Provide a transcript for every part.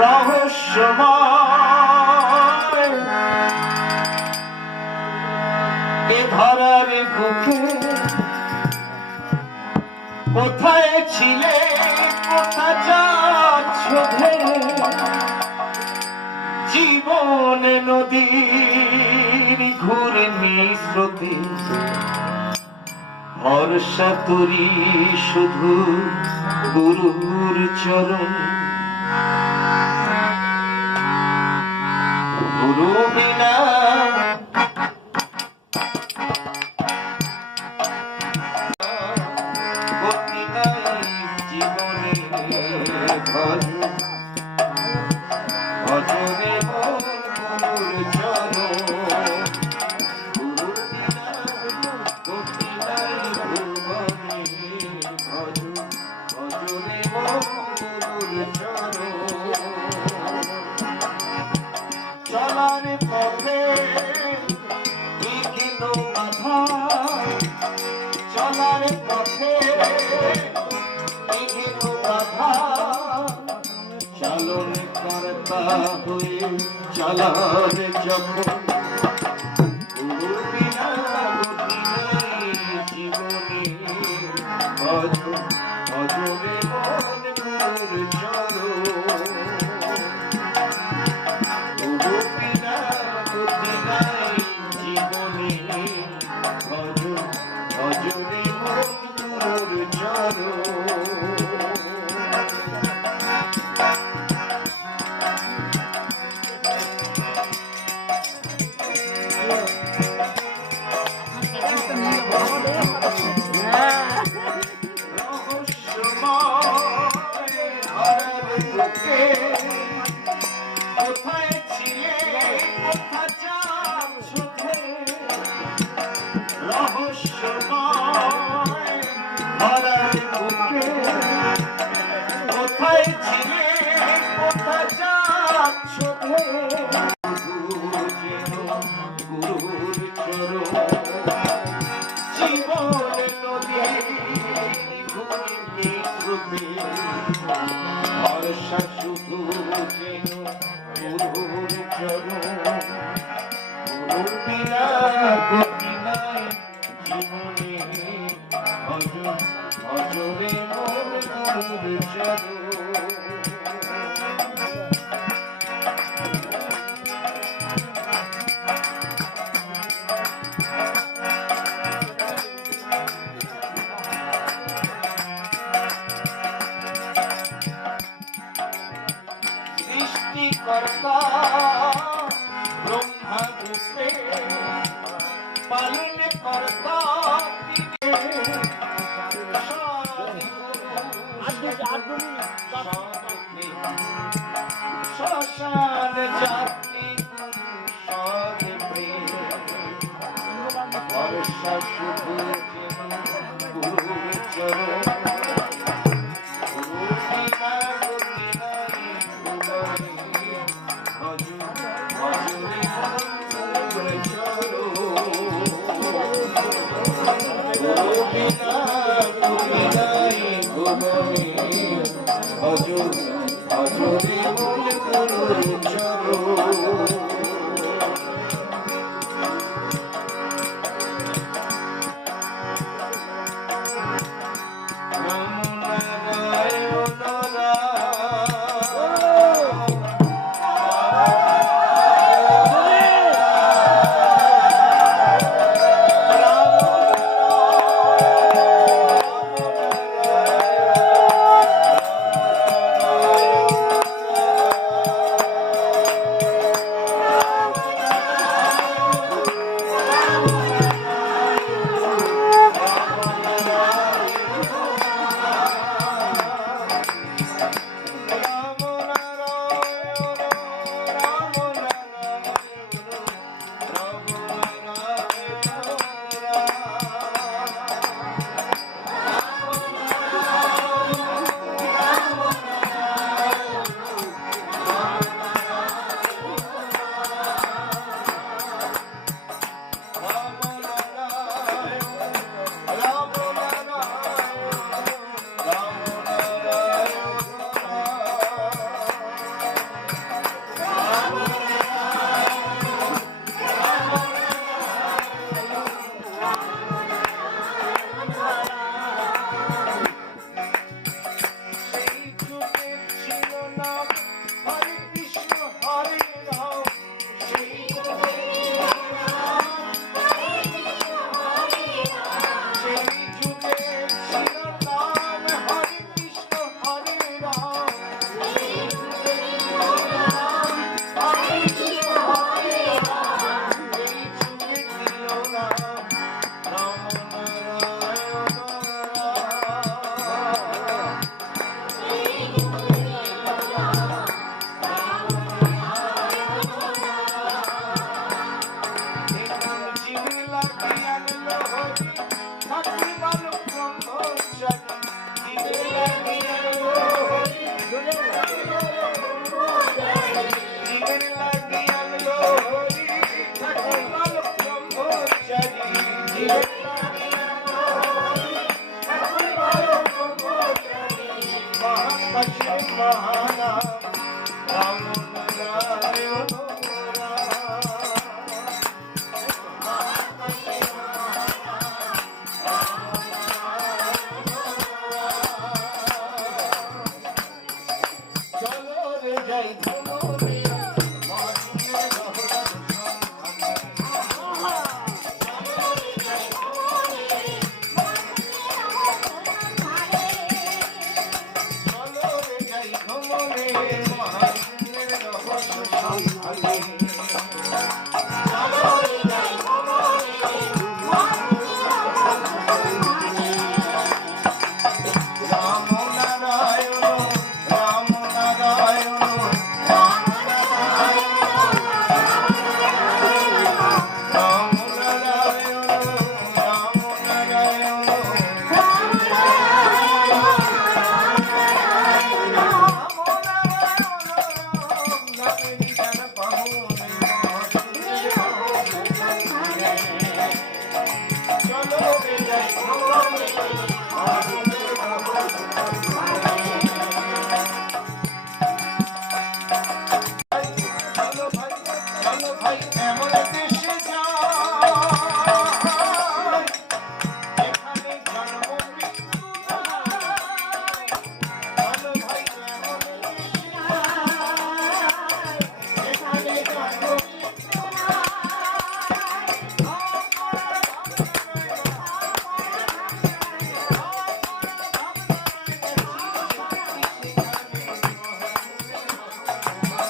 রহস্যময় এ ধরার বুকে কোথায় ছিলে, কোথা যাচ্ছ জীবন নদীর ঘূর্ণি স্রোতে ভরসা তুরি শুধু গুরুর চরণ। গুরু বিনা গতি নাই জীবনে, ভজনে মন গুরুর চরণ। গুরু বিনা গতি নাই ভুবনে, ভজনে মন গুরুর চরণ। চলার পথে বিঘ্ন বাধা, চলার পথে বিঘ্ন বাধা, চালন কর্তা হয়ে চালার যখন। গুরু বিনা গতি নাই জীবনে, ভজনে মন গুরুর চরণ। ভজনে মন গুরুর চরণ। কোথায় ছিলে, কোথা যাচ্ছ রহস্যময় ধরার বুকে, কোথায় ছিলে, কোথা যাচ্ছ গুরুর চরণ। জীবন নদী ঘূর্ণি স্রোতে ভরসা শুধু যেন গুরুর চরণ। গুরু বিনা গতি নাই জীবনে, ভজনে মন গুরুর চরণ। সৃষ্টিকর্তা ব্রহ্মা রূপে পালন কর্তা শ্মশান যাত্রী ভরসা শুধু গুরুর চরণ। ভজনে মন গুরুর চরণ। মহাকাশের মহানাম রাম নারায়ণ চলো রে যাই ধনুরে মহাশূন্যের গহ্বরের চলো রে যাই ধনুরে মহাশূন্যের গহ্বরের সন্ধানে রাম নারায়ণ রাম নারায়ণ রাম নারায়ণ রাম নারায়ণ চলো রে যাই চলো ভাই এমন দেশে যাই এখানে জন্ম মৃত্যু নাই। চলো ভাই এমন দেশে যাই এখানে জন্ম মৃত্যু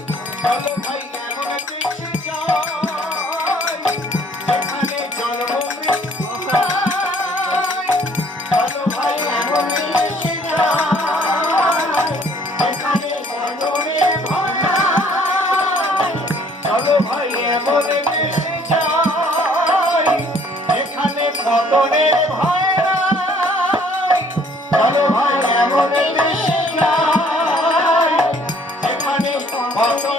চলো ভাই এমন দেশে যাই যেখানে জন্ম মৃত্যু নাই। চলো ভাই এমন দেশে যাই যেখানে মরণের ভয় নাই। চলো ভাই এমন দেশে যাই যেখানে পতনের ভয় নাই। চলো ভাই এমন দেশে যাই যেখানে পতনের